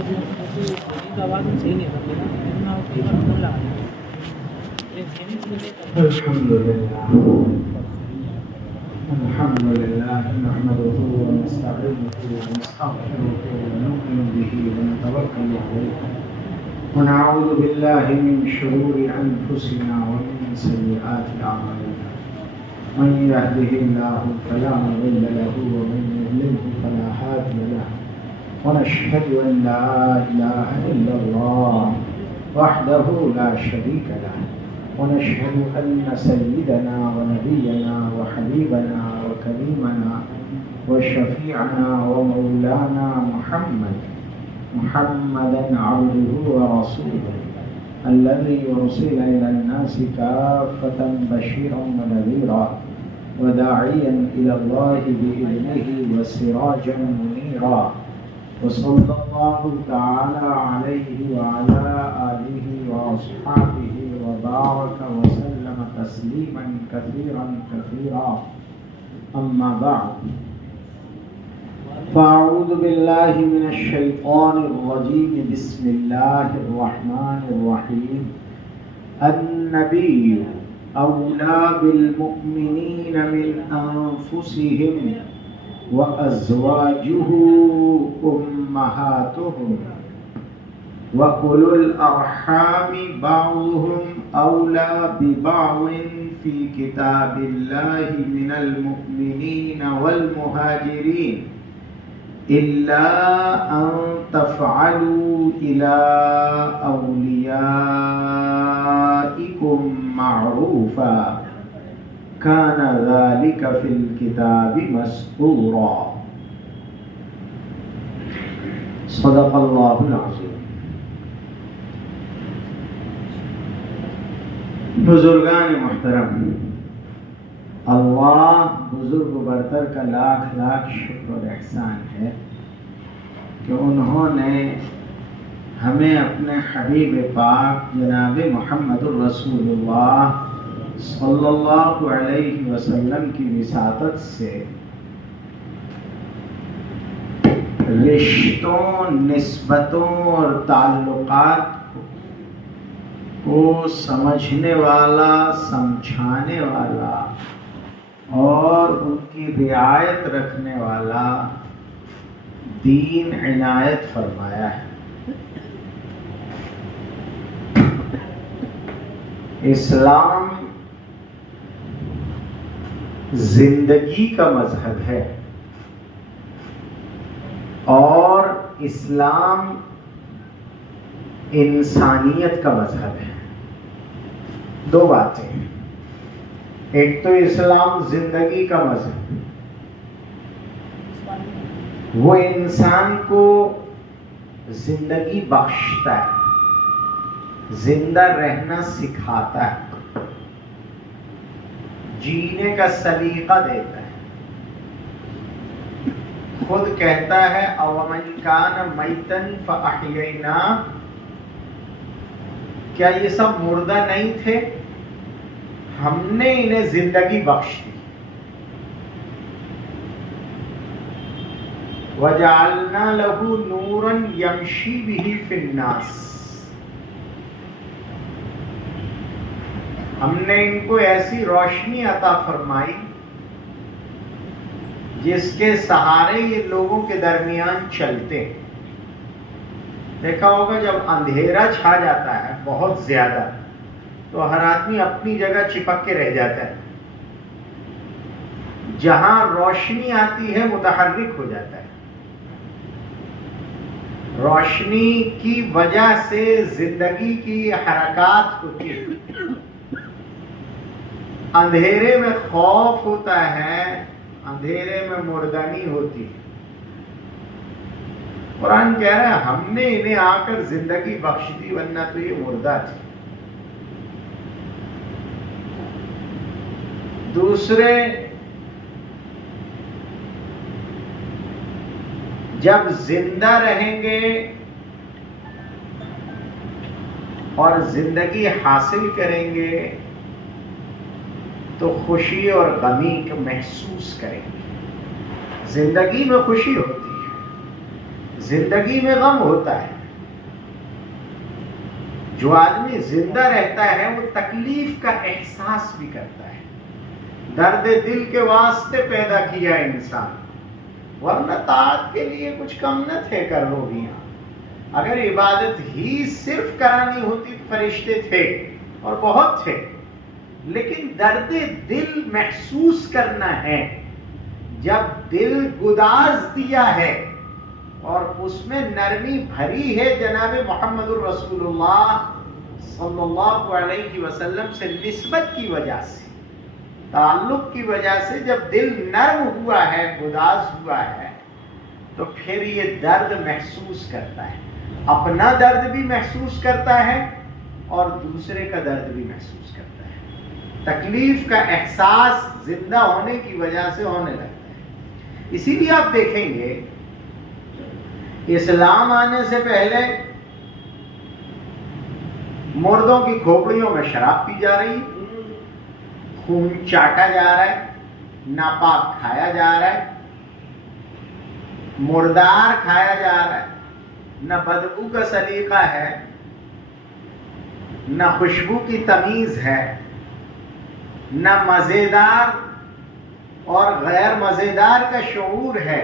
آواز صحیح نہیں کرتے نا الحمد لله نحمده ونستعينه ونستغفره ونؤمن به ونتوكل عليه ونعوذ بالله من شرور أنفسنا ومن سيئات أعمالنا من يهده الله فلا مضل له ومن يضلله فلا هادي له ونشهد أن لا إله إلا الله وحده لا شريك له ونشهد أن سيدنا ونبينا وحبيبنا وكريمنا وشفيعنا ومولانا محمدا عبده ورسوله الذي أرسل إلى الناس كافة بشيرا ونذيرا وداعيا إلى الله بإذنه وسراجا منيرا وصلى الله تعالى عليه وعلى آله وأصحابه وبارك وسلم تسليما كثيرا كثيرا أما بعد فأعوذ بالله من الشيطان الرجيم بسم الله الرحمن الرحيم النبي أولى بالمؤمنين من أنفسهم وأزواجه أمهاتهم وأولو الأرحام بعضهم أولى ببعض في كتاب الله من المؤمنين والمهاجرين إلا أن تفعلوا إلى أوليائكم معروفا كان ذلك في الكتاب مسطورا صدق الله العظيم. بزرگان محترم، اللہ بزرگ و برتر کا لاکھ لاکھ شکر و احسان ہے کہ انہوں نے ہمیں اپنے حبیب پاک جناب محمد الرسول اللہ صلی اللہ علیہ وسلم کی وساطت سے رشتوں، نسبتوں اور تعلقات کو سمجھنے والا، سمجھانے والا اور ان کی رعایت رکھنے والا دین عنایت فرمایا ہے۔ اسلام زندگی کا مذہب ہے اور اسلام انسانیت کا مذہب ہے۔ دو باتیں ہیں، ایک تو اسلام زندگی کا مذہب، وہ انسان کو زندگی بخشتا ہے، زندہ رہنا سکھاتا ہے، جینے کا سلیقہ دیتا ہے۔ خود کہتا ہے اومن کان میتن فاحییناہ، کیا یہ سب مردہ نہیں تھے؟ ہم نے انہیں زندگی بخش دی۔ وَجَعَلْنَا لَهُ نُورًا يَمْشِي بِهِ فِي النَّاسِ، ہم نے ان کو ایسی روشنی عطا فرمائی جس کے سہارے یہ لوگوں کے درمیان چلتے۔ دیکھا ہوگا جب اندھیرا چھا جاتا ہے بہت زیادہ تو ہر آدمی اپنی جگہ چپک کے رہ جاتا ہے، جہاں روشنی آتی ہے متحرک ہو جاتا ہے۔ روشنی کی وجہ سے زندگی کی حرکات ہوتی ہے۔ اندھیرے میں خوف ہوتا ہے، اندھیرے میں مردانی ہوتی ہے۔ قرآن کہہ رہا ہے ہم نے انہیں آ کر زندگی بخش دی، ورنہ تو یہ مردہ تھے۔ دوسرے، جب زندہ رہیں گے اور زندگی حاصل کریں گے تو خوشی اور غمی کو محسوس کریں گے۔ زندگی میں خوشی ہوتی ہے، زندگی میں غم ہوتا ہے. جو آدمی زندہ رہتا ہے وہ تکلیف کا احساس بھی کرتا ہے. درد دل کے واسطے پیدا کیا انسان، ورنہ طاعت کے لیے کچھ کم نہ تھے کروڑیاں. اگر عبادت ہی صرف کرانی ہوتی تو فرشتے تھے اور بہت تھے، لیکن درد دل محسوس کرنا ہے. جب دل گداز دیا ہے اور اس میں نرمی بھری ہے جناب محمد الرسول اللہ صلی اللہ علیہ وسلم سے نسبت کی وجہ سے، تعلق کی وجہ سے، جب دل نرم ہوا ہے، گداز ہوا ہے، تو پھر یہ درد محسوس کرتا ہے. اپنا درد بھی محسوس کرتا ہے اور دوسرے کا درد بھی محسوس کرتا ہے. تکلیف کا احساس زندہ ہونے کی وجہ سے ہونے لگتا ہے. اسی لیے آپ دیکھیں گے اسلام آنے سے پہلے مردوں کی کھوپڑیوں میں شراب پی جا رہی، خون چاٹا جا رہا ہے، ناپاک کھایا جا رہا ہے، مردار کھایا جا رہا ہے. نہ بدبو کا سلیقہ ہے، نہ خوشبو کی تمیز ہے، نہ مزیدار اور غیر مزیدار کا شعور ہے،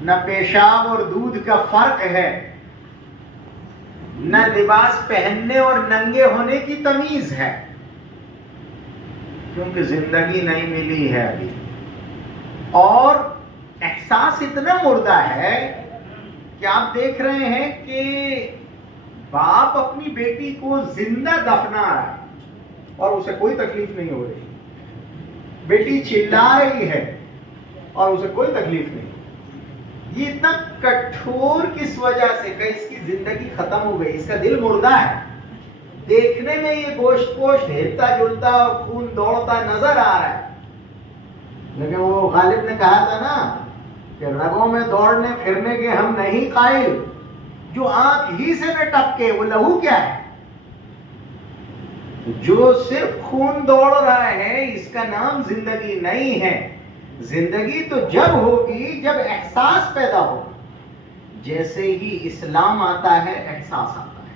نہ پیشاب اور دودھ کا فرق ہے، نہ لباس پہننے اور ننگے ہونے کی تمیز ہے، کیونکہ زندگی نہیں ملی ہے ابھی. اور احساس اتنا مردہ ہے کہ آپ دیکھ رہے ہیں کہ باپ اپنی بیٹی کو زندہ دفنا رہا ہے اور اسے کوئی تکلیف نہیں ہو رہی. بیٹی چلا رہی ہے اور اسے کوئی تکلیف نہیں. یہ اتنا کٹھور کس وجہ سے کہ اس کی زندگی ختم ہو گئی، اس کا دل مردہ ہے. دیکھنے میں یہ گوشت پوشت ہلتا جلتا اور خون دوڑتا نظر آ رہا ہے، لیکن وہ غالب نے کہا تھا نا کہ رگوں میں دوڑنے پھرنے کے ہم نہیں قائل، جو آنکھ ہی سے نہ ٹپکے وہ لہو کیا ہے. جو صرف خون دوڑ رہا ہے اس کا نام زندگی نہیں ہے. زندگی تو جب ہوگی جب احساس پیدا ہوگا. جیسے ہی اسلام آتا ہے احساس آتا ہے.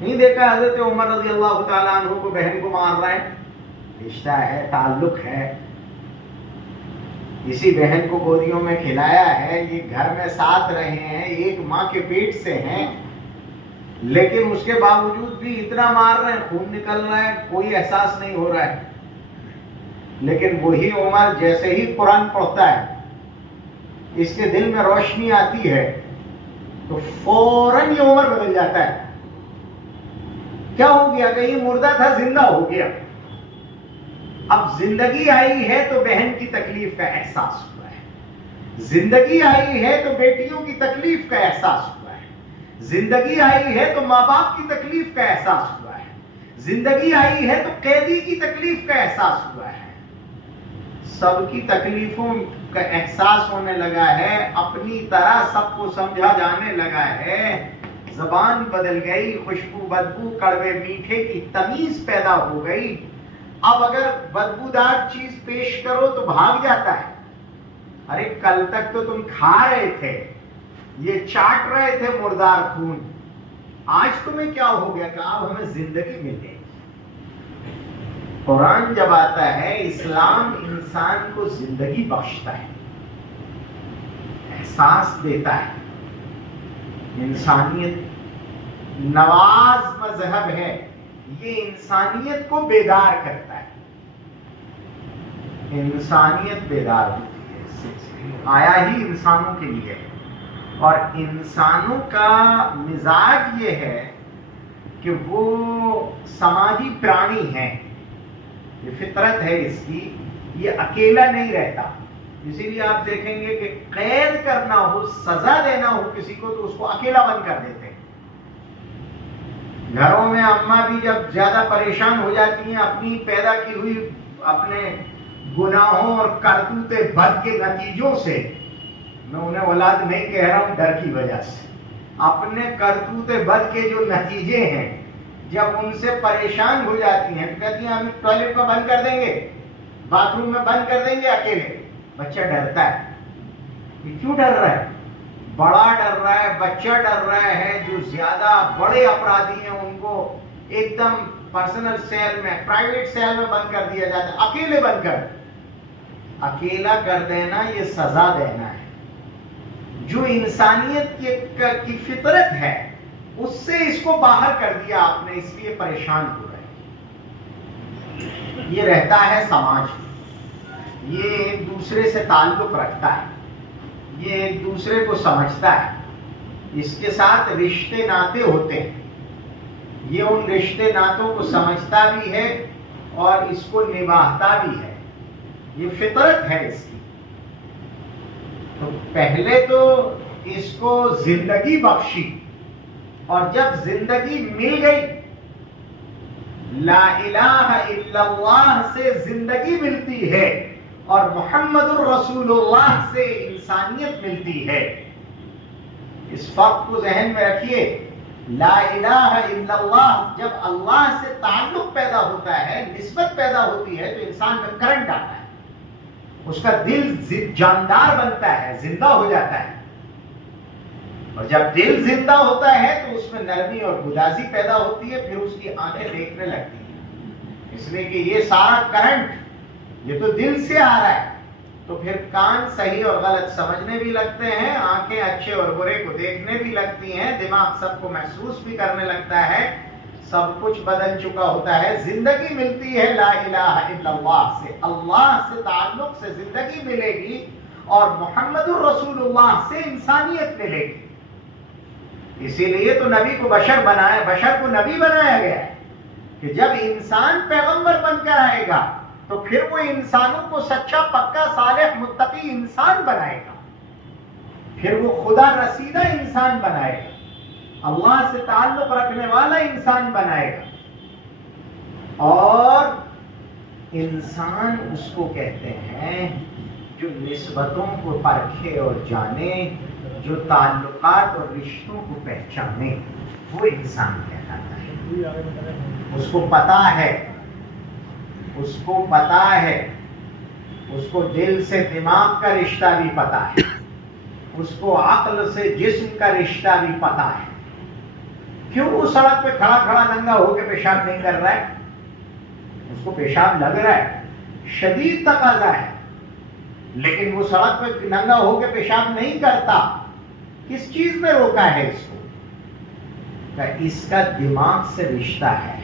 نہیں دیکھا حضرت عمر رضی اللہ تعالیٰ عنہ کو بہن کو مار رہا ہے، رشتہ ہے، تعلق ہے، اسی بہن کو گودیوں میں کھلایا ہے، یہ گھر میں ساتھ رہے ہیں، ایک ماں کے پیٹ سے ہیں، لیکن اس کے باوجود بھی اتنا مار رہے ہیں، خون نکل رہا ہے، کوئی احساس نہیں ہو رہا ہے. لیکن وہی عمر جیسے ہی قرآن پڑھتا ہے، اس کے دل میں روشنی آتی ہے تو فوراً یہ عمر بدل جاتا ہے. کیا ہو گیا کہ یہ مردہ تھا زندہ ہو گیا. اب زندگی آئی ہے تو بہن کی تکلیف کا احساس ہوا ہے، زندگی آئی ہے تو بیٹیوں کی تکلیف کا احساس ہوا ہے، زندگی آئی ہے تو ماں باپ کی تکلیف کا احساس ہوا ہے، زندگی آئی ہے تو قیدی کی تکلیف کا احساس ہوا ہے. سب کی تکلیفوں کا احساس ہونے لگا ہے، اپنی طرح سب کو سمجھا جانے لگا ہے. زبان بدل گئی، خوشبو بدبو کڑوے میٹھے کی تمیز پیدا ہو گئی. اب اگر بدبودار چیز پیش کرو تو بھاگ جاتا ہے. ارے کل تک تو تم کھا رہے تھے، یہ چاٹ رہے تھے مردار خون، آج تمہیں کیا ہو گیا کہ اب ہمیں زندگی مل گئی. قرآن جب آتا ہے، اسلام انسان کو زندگی بخشتا ہے، احساس دیتا ہے. انسانیت نواز مذہب ہے، یہ انسانیت کو بیدار کرتا ہے. انسانیت بیدار ہوتی ہے، آیا ہی انسانوں کے لیے. اور انسانوں کا مزاج یہ ہے کہ وہ سماجی پرانی ہے، یہ فطرت ہے اس کی، یہ اکیلا نہیں رہتا. اسی لیے آپ دیکھیں گے کہ قید کرنا ہو، سزا دینا ہو کسی کو تو اس کو اکیلا بند کر دیتے ہیں. گھروں میں اماں بھی جب زیادہ پریشان ہو جاتی ہیں اپنی پیدا کی ہوئی اپنے گناہوں اور کرتوت بد کے نتیجوں سے، میں انہیں اولاد نہیں کہہ رہا ہوں ڈر کی وجہ سے، اپنے کرتوت بد کے جو نتیجے ہیں جب ان سے پریشان ہو جاتی ہیں تو کہتی ہیں ہم ٹوائلٹ میں بند کر دیں گے، باتھ روم میں بند کر دیں گے اکیلے. بچہ ڈرتا ہے. یہ کیوں ڈر رہا ہے؟ بڑا ڈر رہا ہے، بچہ ڈر رہا ہے، جو زیادہ بڑے اپرادھی ہیں ان کو ایک دم پرسنل سیل میں، پرائیویٹ سیل میں بند کر دیا جاتا ہے، اکیلے بند کر، اکیلا کر دینا یہ سزا دینا ہے۔ جو انسانیت کی فطرت ہے اس سے اس کو باہر کر دیا آپ نے، اس لیے پریشان ہو رہے ہیں۔ یہ رہتا ہے سماج، یہ ایک دوسرے سے تعلق رکھتا ہے، یہ ایک دوسرے کو سمجھتا ہے، اس کے ساتھ رشتے ناطے ہوتے ہیں، یہ ان رشتے ناطوں کو سمجھتا بھی ہے اور اس کو نبھاتا بھی ہے، یہ فطرت ہے اس کی۔ تو پہلے تو اس کو زندگی بخشی، اور جب زندگی مل گئی، لا الہ الا اللہ سے زندگی ملتی ہے اور محمد الرسول اللہ سے انسانیت ملتی ہے۔ اس فرق کو ذہن میں رکھیے، لا الہ الا اللہ جب اللہ سے تعلق پیدا ہوتا ہے، نسبت پیدا ہوتی ہے، تو انسان میں کرنٹ آتا ہے، اس کا دل جاندار بنتا ہے، زندہ ہو جاتا ہے، اور جب دل زندہ ہوتا ہے تو اس میں نرمی اور گدازی پیدا ہوتی ہے، پھر اس کی آنکھیں دیکھنے لگتی ہیں، اس لیے کہ یہ سارا کرنٹ یہ تو دل سے آ رہا ہے، تو پھر کان صحیح اور غلط سمجھنے بھی لگتے ہیں، آنکھیں اچھے اور برے کو دیکھنے بھی لگتی ہیں، دماغ سب کو محسوس بھی کرنے لگتا ہے، سب کچھ بدل چکا ہوتا ہے۔ زندگی ملتی ہے لا الہ الا اللہ سے، اللہ سے تعلق سے زندگی ملے گی، اور محمد الرسول اللہ سے انسانیت ملے گی۔ اسی لیے تو نبی کو بشر بنایا، بشر کو نبی بنایا گیا ہے، کہ جب انسان پیغمبر بن کر آئے گا تو پھر وہ انسانوں کو سچا پکا صالح متقی انسان بنائے گا، پھر وہ خدا رسیدہ انسان بنائے گا، اللہ سے تعلق رکھنے والا انسان بنائے گا۔ اور انسان اس کو کہتے ہیں جو نسبتوں کو پرکھے اور جانے، جو تعلقات اور رشتوں کو پہچانے، وہ انسان کہلاتا ہے۔ اس کو پتا ہے، اس کو پتا ہے، اس کو دل سے دماغ کا رشتہ بھی پتا ہے، اس کو عقل سے جسم کا رشتہ بھی پتا ہے۔ کیوں وہ سڑک پہ کھڑا کھڑا ننگا ہو کے پیشاب نہیں کر رہا ہے؟ اس کو پیشاب لگ رہا ہے، شدید تقاضا ہے، لیکن وہ سڑک پہ ننگا ہو کے پیشاب نہیں کرتا۔ کس چیز میں روکا ہے اس کو؟ کہ اس کا دماغ سے رشتہ ہے،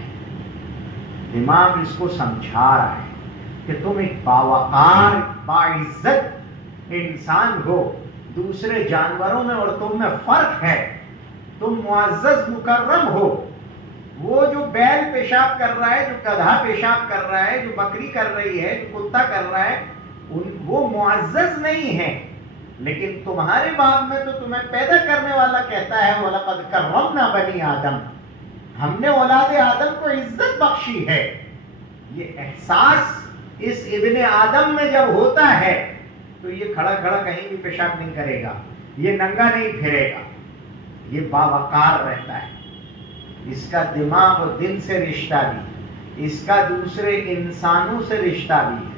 دماغ اس کو سمجھا رہا ہے کہ تم ایک باوقار باعزت انسان ہو، دوسرے جانوروں میں اور تم میں فرق ہے، تم معزز مکرم ہو۔ وہ جو بیل پیشاب کر رہا ہے، جو گدھا پیشاب کر رہا ہے، جو بکری کر رہی ہے، جو کتا کر رہا ہے، وہ معزز نہیں ہے، لیکن تمہارے باب میں تو تمہیں پیدا کرنے والا کہتا ہے وَلَقَدْ كَرَّمْنَا بَنِي آدم، ہم نے اولاد آدم کو عزت بخشی ہے۔ یہ احساس اس ابن آدم میں جب ہوتا ہے تو یہ کھڑا کھڑا کہیں بھی پیشاب نہیں کرے گا، یہ ننگا نہیں پھرے گا، یہ باوقار رہتا ہے۔ اس کا دماغ اور دل سے رشتہ بھی، اس کا دوسرے انسانوں سے رشتہ بھی ہے۔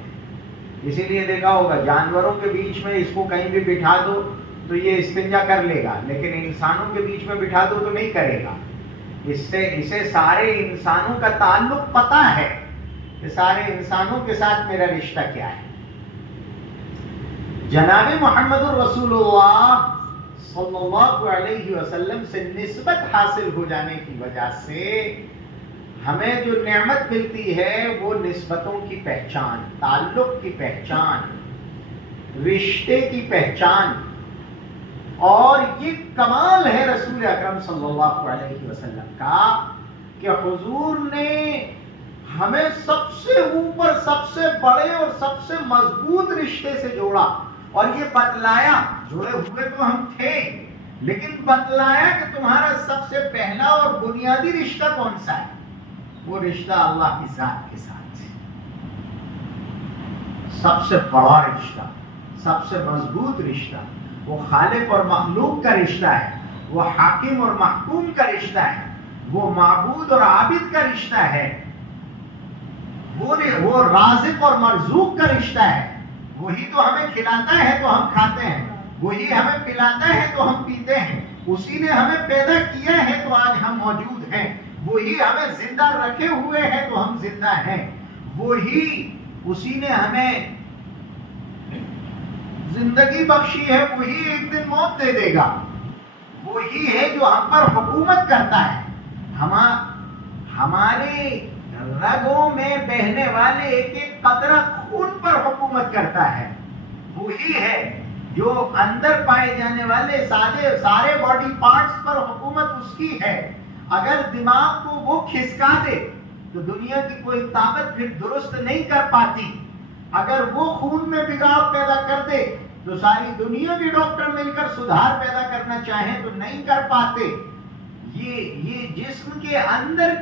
اسی لیے دیکھا ہوگا جانوروں کے بیچ میں اس کو کہیں بھی بٹھا دو تو یہ استنجا کر لے گا، لیکن انسانوں کے بیچ میں بٹھا دو تو نہیں کرے گا۔ اسے سارے انسانوں کا تعلق پتہ ہے کہ سارے انسانوں کے ساتھ میرا رشتہ کیا ہے۔ جناب محمد الرسول اللہ صلی اللہ علیہ وسلم سے نسبت حاصل ہو جانے کی وجہ سے ہمیں جو نعمت ملتی ہے وہ نسبتوں کی پہچان، تعلق کی پہچان، رشتے کی پہچان، اور یہ کمال ہے رسول اکرم صلی اللہ علیہ وسلم کا کہ حضور نے ہمیں سب سے اوپر، سب سے بڑے اور سب سے مضبوط رشتے سے جوڑا، اور یہ بتلایا، جڑے ہوئے تو ہم تھے لیکن بتلایا کہ تمہارا سب سے پہلا اور بنیادی رشتہ کون سا ہے؟ وہ رشتہ اللہ کی ذات کے ساتھ ہے، سب سے بڑا رشتہ، سب سے مضبوط رشتہ، وہ خالق اور مخلوق کا رشتہ ہے، وہ حاکم اور محکوم کا رشتہ ہے، وہ معبود اور عابد کا رشتہ ہے، وہ رازق اور مرزوق کا رشتہ ہے، وہی تو ہمیں کھلاتا ہے تو ہم کھاتے ہیں، وہی ہمیں پلاتا ہے تو ہم پیتے ہیں، اسی نے ہمیں پیدا کیا ہے تو آج ہم موجود ہیں، وہی ہمیں زندہ رکھے ہوئے ہے تو ہم زندہ ہیں، وہی اسی نے ہمیں زندگی بخشی ہے، وہی ایک دن موت دے دے گا، وہی ہے جو ہم پر حکومت کرتا ہے، ہمارے رگوں میں بہنے والے ایک ایک قطرہ خون پر حکومت کرتا ہے، وہی ہے جو اندر پائے جانے والے سارے باڈی پارٹس پر حکومت اس کی ہے۔ اگر دماغ کو وہ کھسکا دے تو دنیا کی کوئی طاقت پھر درست نہیں کر پاتی، اگر وہ خون میں بگاڑ پیدا کر دے تو ساری دنیا کے ڈاکٹر مل کر سدھار پیدا کرنا چاہیں تو نہیں کر پاتے۔ یہ جسم کے اندر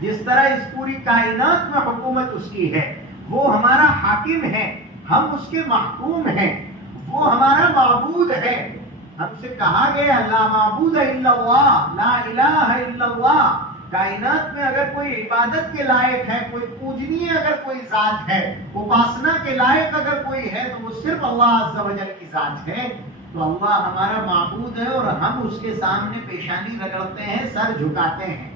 جس طرح اس پوری کائنات میں حکومت اس کی ہے، وہ ہمارا حاکم ہے، ہم اس کے محکوم ہیں، وہ ہمارا معبود ہے۔ ہم سے کہا گیا لا معبود الا اللہ، لا الہ الا اللہ۔ کائنات میں اگر کوئی عبادت کے لائق ہے، کوئی پوجنی اگر کوئی ذات ہے، اپاسنا کے لائق اگر کوئی ہے تو وہ صرف اللہ عز و جل کی ذات ہے۔ تو اللہ ہمارا معبود ہے اور ہم اس کے سامنے پیشانی رگڑتے ہیں، سر جھکاتے ہیں۔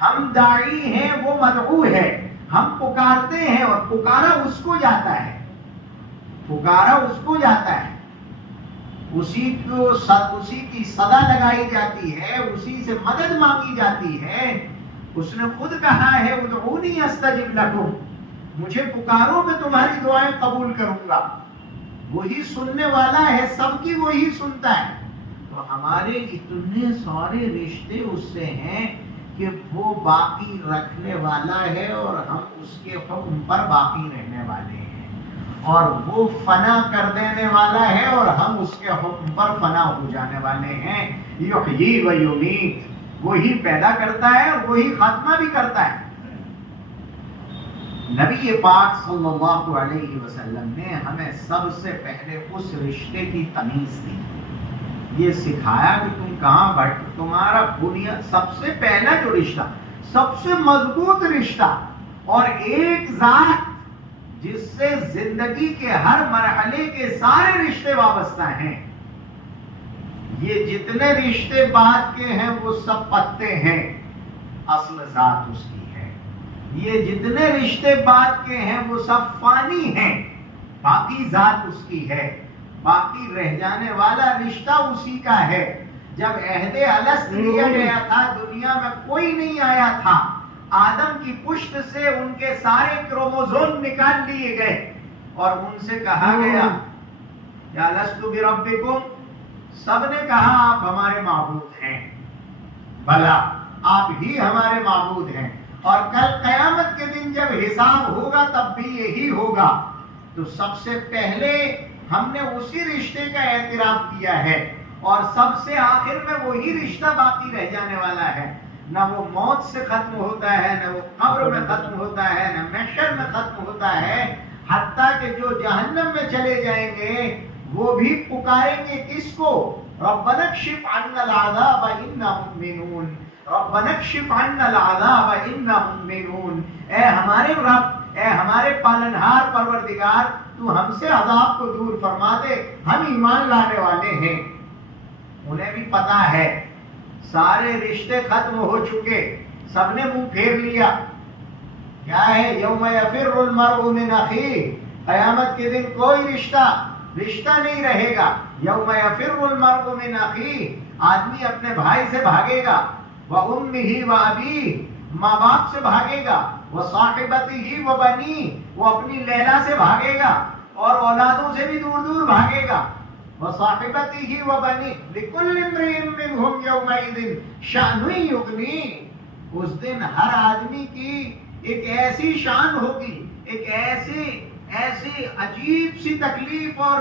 ہم داعی ہیں، وہ مدعو ہے، ہم پکارتے ہیں اور پکارا اس کو جاتا ہے، پکارا اس کو جاتا ہے، اسی کی صدا لگائی جاتی ہے، اسی سے مدد مانگی جاتی ہے۔ اس نے خود کہا ہے ادعونی استجب لکم، مجھے پکارو میں تمہاری دعائیں قبول کروں گا۔ وہی سننے والا ہے، سب کی وہی سنتا ہے۔ تو ہمارے اتنے سارے رشتے اس سے ہیں کہ وہ باقی رکھنے والا ہے اور ہم اس کے حکم پر باقی رہنے والے ہیں، اور وہ فنا کر دینے والا ہے اور ہم اس کے حکم پر فنا ہو جانے والے ہیں۔ یحیی و یمیت، وہی پیدا کرتا ہے اور وہی خاتمہ بھی کرتا ہے۔ نبی پاک صلی اللہ علیہ وسلم نے ہمیں سب سے پہلے اس رشتے کی تمیز دی، یہ سکھایا کہ تم کہاں تمہارا بنیاد سب سے پہلا جو رشتہ، سب سے مضبوط رشتہ اور ایک ذات جس سے زندگی کے ہر مرحلے کے سارے رشتے وابستہ ہیں، یہ جتنے رشتے بعد کے ہیں وہ سب پتے ہیں، اصل ذات اس کی ہے۔ یہ جتنے رشتے بعد کے ہیں وہ سب فانی ہیں، باقی ذات اس کی ہے، باقی رہ جانے والا رشتہ اسی کا ہے۔ جب عہد الست لیا گیا تھا، دنیا میں کوئی نہیں آیا تھا، آدم کی پشت سے ان کے سارے کروموزوم نکال لیے گئے اور ان سے کہا گیا یا لست بربکم، سب نے کہا آپ ہمارے معبود ہیں، بھلا آپ ہی ہمارے معبود ہیں، اور کل قیامت کے دن جب حساب ہوگا تب بھی یہی ہوگا۔ تو سب سے پہلے ہم نے اسی رشتے کا اعتراف کیا ہے، اور سب سے آخر میں وہی رشتہ باقی رہ جانے والا ہے، نہ وہ موت سے ختم ہوتا ہے، نہ وہ قبر میں ختم ہوتا ہے، نہ محشر میں ختم ہوتا ہے، حتیٰ کہ جو جہنم میں چلے جائیں گے وہ بھی پکاریں گے کس کو؟ ربنا اکشف عنا العذاب انا مؤمنون، ربنا اکشف عنا العذاب انا مؤمنون، اے ہمارے رب، اے ہمارے پالنہار پروردگار، تو ہم سے عذاب کو دور فرما دے، ہم ایمان لانے والے ہیں۔ انہیں بھی پتا ہے سارے رشتے ختم ہو چکے، سب نے منہ پھیر لیا۔ کیا ہے؟ یوم یفر المرء من اخیہ، قیامت کے دن کوئی رشتہ نہیں رہے گا۔ یوم یفر المرء من اخیہ، آدمی اپنے بھائی سے بھاگے گا، وامہ وابیہ، ماں باپ سے بھاگے گا، وصاحبتہ وبنیہ، وہ اپنی لیلا سے بھاگے گا اور اولادوں سے بھی دور دور بھاگے گا، وصاحبتہ وبنیہ، لکل امرئ منہم یومئذ شأن یغنیہ، اس دن ہر آدمی کی ایک ایسی شان ہوگی، ایک ایسی عجیب سی تکلیف اور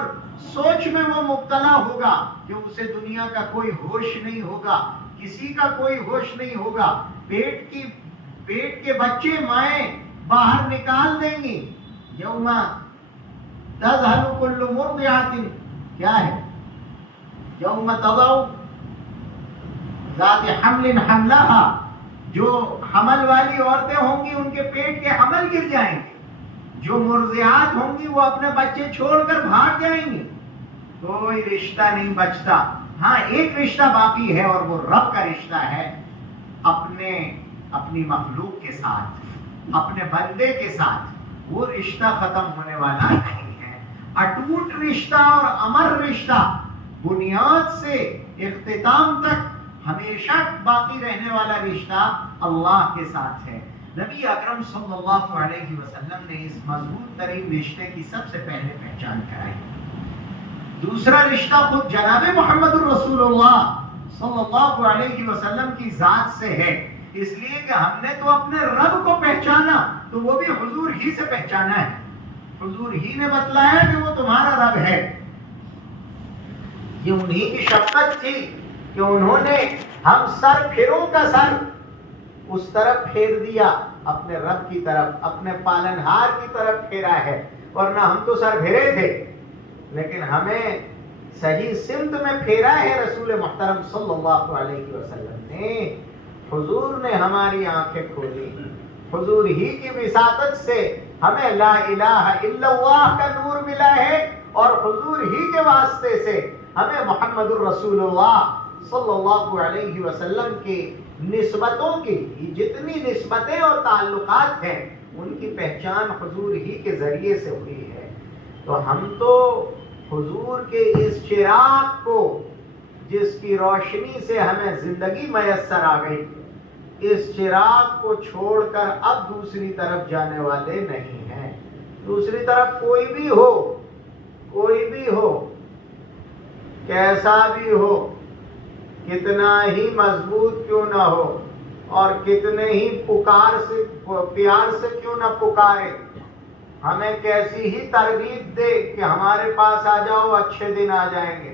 سوچ میں وہ مبتلا ہوگا کہ اسے دنیا کا کوئی ہوش نہیں ہوگا، کسی کا کوئی ہوش نہیں ہوگا، پیٹ کے بچے مائیں باہر نکال دیں گی۔ یوم تذہل کل مرضعۃ، کیا ہے؟ یوم تضع ذات حمل حملها، جو حمل والی عورتیں ہوں گی ان کے پیٹ کے حمل گر جائیں گے، جو مرضعات ہوں گی وہ اپنے بچے چھوڑ کر بھاگ جائیں گی، کوئی رشتہ نہیں بچتا۔ ہاں ایک رشتہ باقی ہے اور وہ رب کا رشتہ ہے، اپنی مخلوق کے ساتھ، اپنے بندے کے ساتھ، وہ رشتہ ختم ہونے والا نہیں ہے۔ اٹوٹ رشتہ اور امر رشتہ، بنیاد سے اختتام تک ہمیشہ باقی رہنے والا رشتہ اللہ کے ساتھ ہے۔ نبی اکرم صلی اللہ علیہ وسلم نے اس مضبوط ترین رشتے کی سب سے پہلے پہچان کرائی۔ دوسرا رشتہ خود جناب محمد الرسول اللہ صلی اللہ علیہ وسلم کی ذات سے ہے، اس لیے کہ ہم نے تو اپنے رب کو پہچانا تو وہ بھی حضور ہی سے پہچانا ہے۔ حضور ہی نے بتلایا کہ وہ تمہارا رب ہے۔ یہ انہی کی شفقت تھی کہ انہوں نے ہم سر پھروں کا سر اس طرف پھیر دیا، اپنے رب کی طرف، اپنے پالنہار کی طرف پھیرا ہے، ورنہ ہم تو سر پھیرے تھے، لیکن ہمیں صحیح سمت میں پھیرا ہے رسول محترم صلی اللہ علیہ وسلم نے۔ حضور نے ہماری آنکھیں کھولی، حضور ہی کی وساطت سے ہمیں لا الہ الا اللہ کا نور ملا ہے، اور حضور ہی کے واسطے سے ہمیں محمد الرسول اللہ صلی اللہ علیہ وسلم کی نسبتوں کی جتنی نسبتیں اور تعلقات ہیں ان کی پہچان حضور ہی کے ذریعے سے ہوئی ہے۔ تو ہم تو حضور کے اس چراغ کو، جس کی روشنی سے ہمیں زندگی میسر آ گئی، اس چراغ کو چھوڑ کر اب دوسری طرف جانے والے نہیں ہیں۔ دوسری طرف کوئی بھی ہو، کیسا بھی ہو، کتنا ہی مضبوط کیوں نہ ہو اور کتنے ہی پیار سے کیوں نہ پکارے، ہمیں کیسی ہی ترغیب دے کہ ہمارے پاس آ جاؤ، اچھے دن آ جائیں گے،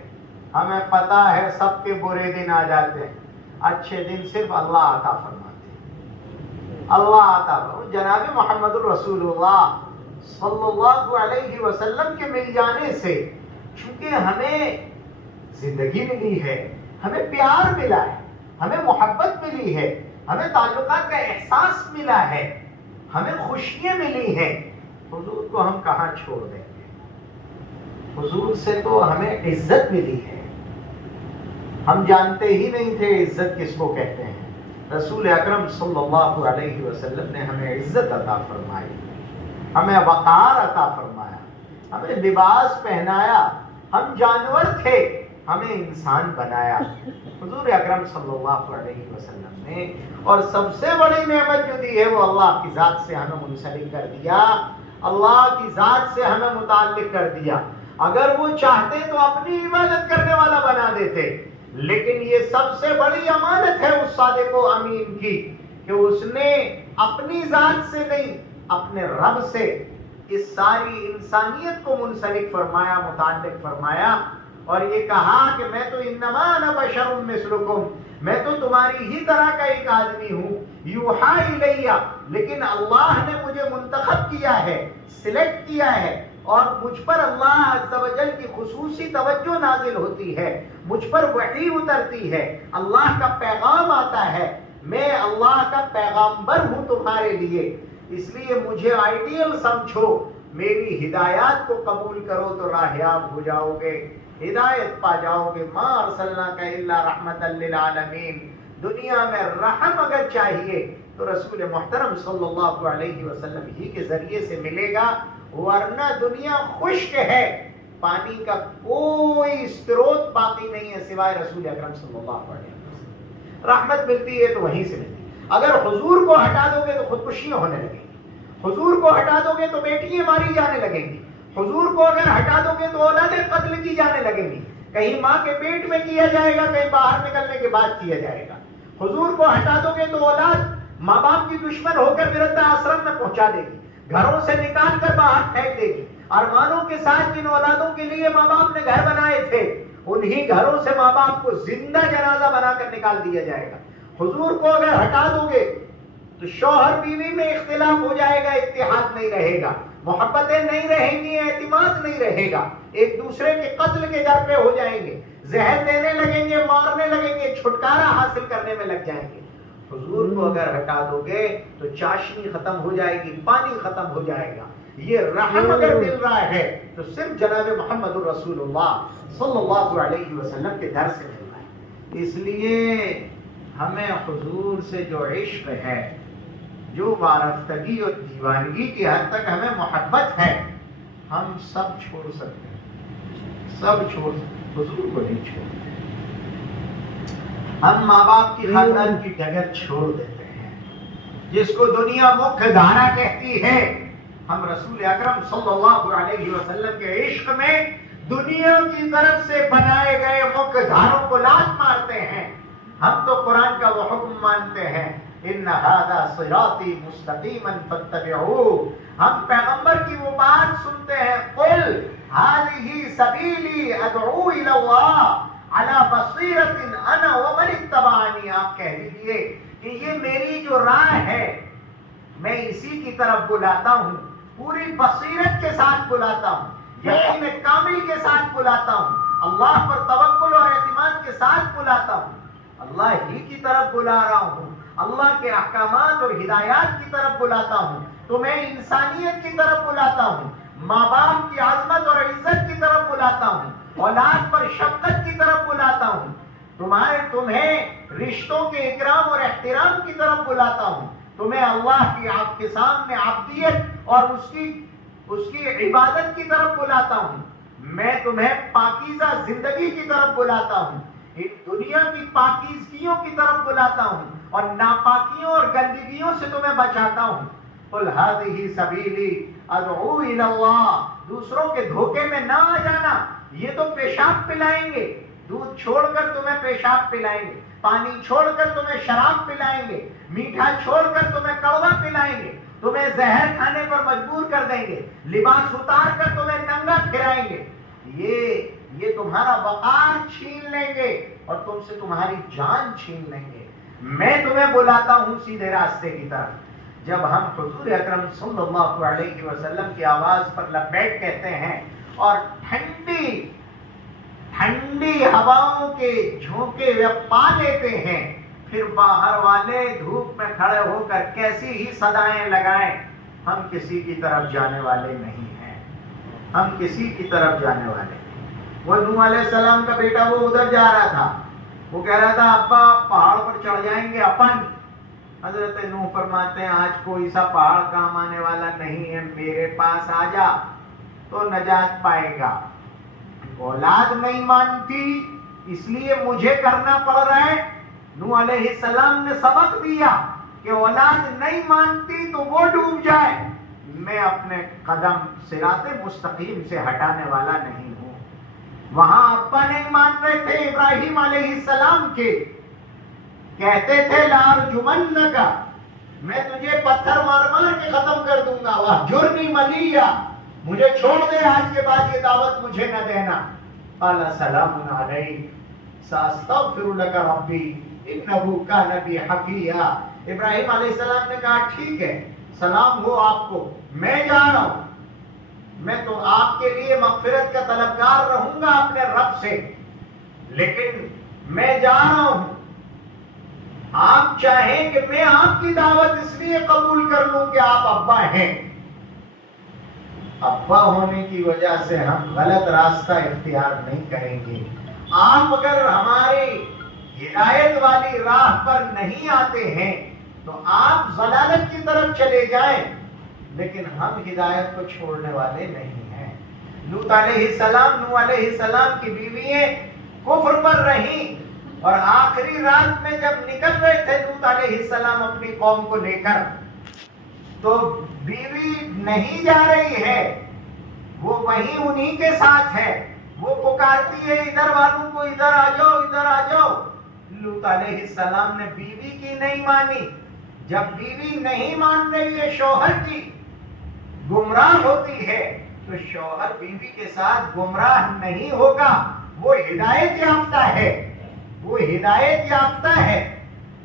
ہمیں پتا ہے سب کے برے دن آ جاتے ہیں، اچھے دن صرف اللہ عطا فرماتے ہیں۔ اللہ عطا فرماتے، جناب محمد الرسول اللہ صلی اللہ علیہ وسلم کے مل جانے سے چونکہ ہمیں زندگی ملی ہے، ہمیں پیار ملا ہے، ہمیں محبت ملی ہے، ہمیں تعلقات کا احساس ملا ہے، ہمیں خوشیاں ملی ہیں، حضور کو ہم کہاں چھوڑ دیں گے؟ حضور سے تو ہمیں عزت ملی ہے، ہم جانتے ہی نہیں تھے عزت کس کو کہتے ہیں۔ رسول اکرم صلی اللہ علیہ وسلم نے ہمیں عزت عطا فرمائی، ہمیں وقار عطا فرمایا، ہمیں لباس پہنایا، ہم جانور تھے، ہمیں انسان بنایا حضور اکرم صلی اللہ علیہ وسلم نے۔ اور سب سے بڑی نعمت جو دی ہے وہ اللہ کی ذات سے ہمیں منسلک کر دیا، اللہ کی ذات سے ہمیں متعلق کر دیا۔ اگر وہ چاہتے تو اپنی عبادت کرنے والا بنا دیتے، لیکن یہ سب سے بڑی امانت ہے اس صادق و امین کی کہ اس نے اپنی ذات سے نہیں، اپنے رب سے اس ساری انسانیت کو منسلک فرمایا، متعلق فرمایا، اور یہ کہا کہ میں تو انما انا بشر مثلکم، میں تو تمہاری ہی طرح کا ایک آدمی ہوں، یوحا الیہ، لیکن اللہ نے مجھے منتخب کیا ہے، سلیکٹ کیا ہے، اور مجھ پر اللہ عز و جل کی خصوصی توجہ نازل ہوتی ہے، مجھ پر وحی اترتی ہے، اللہ کا پیغام آتا ہے، میں اللہ کا پیغامبر ہوں تمہارے لیے، اس لیے مجھے آئیڈیل سمجھو، میری ہدایات کو قبول کرو تو راہیاب ہو جاؤ گے، ہدایت پا جاؤ گے۔ ما ارسلناک الا رحمتا للعالمین، دنیا میں رحم اگر چاہیے تو رسول محترم صلی اللہ علیہ وسلم ہی کے ذریعے سے ملے گا، ورنہ دنیا خشک ہے، پانی کا کوئی سروت باقی نہیں ہے سوائے رسول اکرم صلی اللہ علیہ وسلم۔ رحمت ملتی ہے تو وہیں سے ملتی ہے۔ اگر حضور کو ہٹا دو گے تو خودکشیاں ہونے لگیں گی، حضور کو ہٹا دو گے تو بیٹیاں ماری جانے لگیں گی، حضور کو اگر ہٹا دو گے تو اولادیں قتل کی جانے لگیں گی، کہیں ماں کے پیٹ میں کیا جائے گا، کہیں باہر نکلنے کے بعد کیا جائے گا۔ حضور کو ہٹا دو گے تو اولاد ماں باپ کی دشمن ہو کر وردھا آشرم میں پہنچا دے گی، گھروں سے نکال کر باہر پھینک دے گی۔ ارمانوں کے ساتھ جن اولادوں کے لیے ماں باپ نے گھر بنائے تھے، انہی گھروں سے ماں باپ کو زندہ جنازہ بنا کر نکال دیا جائے گا۔ حضور کو اگر ہٹا دو گے تو شوہر بیوی میں اختلاف ہو جائے گا، اتحاد نہیں رہے گا، محبتیں نہیں رہیں گی، اعتماد نہیں رہے گا، ایک دوسرے کے قتل کے در پہ ہو جائیں گے، زہر دینے لگیں گے، مارنے لگیں گے، چھٹکارا حاصل کرنے میں لگ جائیں گے۔ حضور کو اگر ہٹا دو گے تو چاشنی ختم ہو جائے گی، پانی ختم ہو جائے گا، یہ رحم اگر مل رہا ہے تو صرف جناب محمد الرسول اللہ صلی اللہ علیہ وسلم کے در سے مل رہا ہے. اس لیے ہمیں حضور سے جو عشق ہے، جو وارفتگی اور دیوانگی کی حد تک ہمیں محبت ہے، ہم سب چھوڑ سکتے ہیں، سب چھوڑ سکتے ہیں، حضور کو نہیں چھوڑتے. ہم ماں باپ کی خاندان کی ڈگر چھوڑ دیتے ہیں، جس کو دنیا مکھ دھارا کہتی ہے. ہم رسول اکرم صلی اللہ علیہ وسلم کے عشق میں دنیا کی طرف سے بنائے گئے مکھ دھاروں کو لات مارتے ہیں. ہم تو قرآن کا وہ حکم مانتے ہیں، ان ھذا صراطی مستقیما فاتبعوہ. ہم پیغمبر کی وہ بات سنتے ہیں، قل ھذہ سبیلی ادعو الی اللہ علی بصیرۃ انا ومن اتبعنی. آپ کہہ دیجئے کہ یہ میری جو راہ ہے، میں اسی کی طرف بلاتا ہوں، پوری بصیرت کے ساتھ بلاتا ہوں، یقین کامل کے ساتھ بلاتا ہوں، اللہ پر توکل اور اعتماد کے ساتھ بلاتا ہوں، اللہ ہی کی طرف بلا رہا ہوں، اللہ کے احکامات اور ہدایات کی طرف بلاتا ہوں، تمہیں انسانیت کی طرف بلاتا ہوں، ماں باپ کی عظمت اور عزت کی طرف بلاتا ہوں، اولاد پر شفقت کی طرف بلاتا ہوں، تمہیں رشتوں کے اکرام اور احترام کی طرف بلاتا ہوں، تمہیں اللہ کی آپ کے سامنے عبدیت اور اس کی عبادت کی طرف بلاتا ہوں، میں تمہیں پاکیزہ زندگی کی طرف بلاتا ہوں، دنیا کی پاکیزگیوں کی طرف بلاتا ہوں اور ناپاکیوں اور گندگیوں سے تمہیں بچاتا ہوں. قل ھذہ سبیلی ادعو الی اللہ. دوسروں کے دھوکے میں نہ آ جانا. یہ تو پیشاب پلائیں گے، دودھ چھوڑ کر تمہیں پیشاب پلائیں گے، پانی چھوڑ کر تمہیں شراب پلائیں گے، میٹھا چھوڑ کر تمہیں کڑوا پلائیں گے، تمہیں زہر کھانے پر مجبور کر دیں گے، لباس اتار کر تمہیں ننگا پھرائیں گے. یہ تمہارا وقار چھین لیں گے اور تم سے تمہاری جان چھین لیں گے. میں تمہیں بلاتا ہوں سیدھے راستے کی طرف. جب ہم حضور اکرم صلی اللہ علیہ وسلم کی آواز پر لبیک کہتے ہیں اور ٹھنڈی ہواؤں کے جھونکے پا لیتے ہیں، پھر باہر والے دھوپ میں کھڑے ہو کر کیسی ہی صدائیں لگائیں، ہم کسی کی طرف جانے والے نہیں ہیں، ہم کسی کی طرف جانے والے. وہ نوح علیہ السلام کا بیٹا وہ ادھر جا رہا تھا، وہ کہہ رہا تھا ابا پہاڑ پر چڑھ جائیں گے اپن. حضرت نوح فرماتے ہیں آج کوئی سا پہاڑ کام آنے والا نہیں ہے، میرے پاس آ جا تو نجات پائے گا. اولاد نہیں مانتی اس لیے مجھے کرنا پڑ رہا ہے. نوح علیہ السلام نے سبق دیا کہ اولاد نہیں مانتی تو وہ ڈوب جائے، میں اپنے قدم صراط مستقیم سے ہٹانے والا نہیں ہوں. وہاں ابا نہیں مان رہے تھے ابراہیم علیہ السلام کے، کہتے تھے لارجمنک، میں تجھے پتھر مار مار کے ختم کر دوں گا، واہجرنی ملیہ، مجھے چھوڑ دے، آج کے بعد یہ دعوت مجھے نہ دینا. قال سلام علیک ساستغفر لک ربی انہ کان بی حفیہ. ابراہیم علیہ السلام نے کہا ٹھیک ہے، سلام ہو آپ کو، میں جا رہا ہوں، میں تو آپ کے لیے مغفرت کا طلبگار رہوں گا اپنے رب سے، لیکن میں جا رہا ہوں. آپ چاہیں کہ میں آپ کی دعوت اس لیے قبول کر لوں کہ آپ ابا ہیں. ابا ہونے کی وجہ سے ہم غلط راستہ اختیار نہیں کریں گے. آپ اگر ہماری ہدایت والی راہ پر نہیں آتے ہیں تو آپ ضلالت کی طرف چلے جائیں، لیکن ہم ہدایت کو چھوڑنے والے نہیں ہیں. لوط علیہ السلام، نوح علیہ السلام کی بیوییں کفر پر رہیں، اور آخری رات میں جب نکل رہے تھے لوط علیہ السلام اپنی قوم کو لے کر، تو بیوی نہیں جا رہی ہے، وہ وہیں انہی کے ساتھ ہے، وہ پکارتی ہے ادھر والوں کو ادھر آ جاؤ، ادھر آ جاؤ. لوط علیہ السلام نے بیوی کی نہیں مانی. جب بیوی نہیں مان رہی ہے شوہر کی، گمراہ ہوتی ہے، تو شوہر بیوی کے ساتھ گمراہ نہیں ہوگا، وہ ہدایت یافتہ ہے، وہ ہدایت یافتہ ہے،